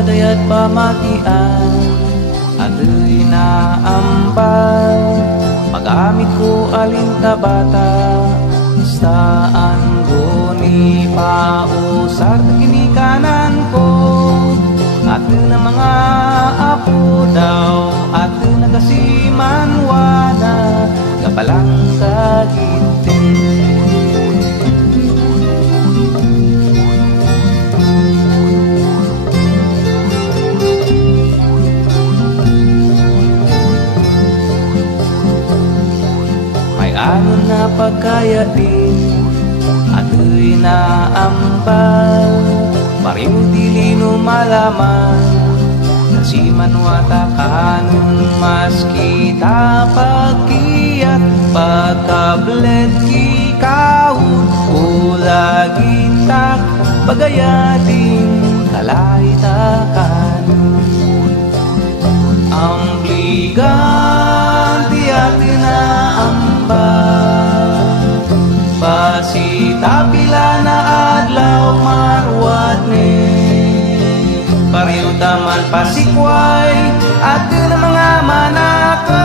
nadayat pamatian ato'y naambal. Magamit ko alintabata istaan guni pausar kinikanan ko. Ato na mga apo daw ato nagasiman wala kapalang kagitin. Ano na pagkaya din ato'y naambal. Pareho dili no malaman kasi manwata kanun mas kita pagkiyat pagkabled kikawon o lagitak bagaya din kalayta kanun. Ang bligan tiyati na pasita pila na adlaw marwat ni pareho taman pasikway at na mga manakaw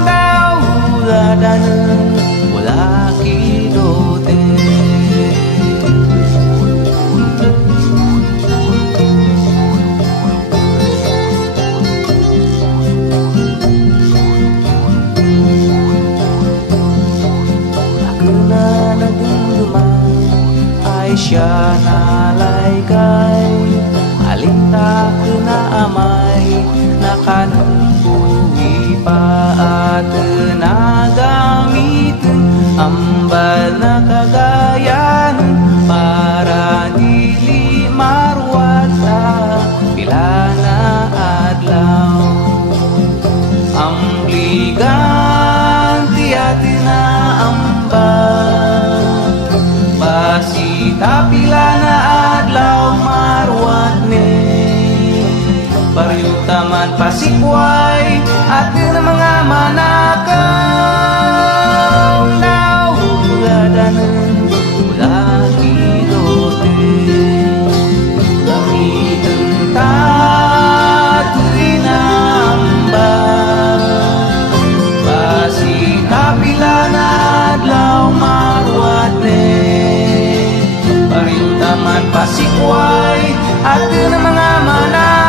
daw uladanan wala kidote. Siya nalaykay alinta na amay nakanumbuhi pa at nagamitin ambal na kagayan para dili marwat sa pila na adlaw. Ambligan tiyati na ambal pasita pila na adlaw marwat ni pareho taman pasikway at na mga manakaw daw uladanan wala kidote. Gamitan tato'y naambal pasita pila na adlaw marwat ni pareho taman pasikway at na mga manakaw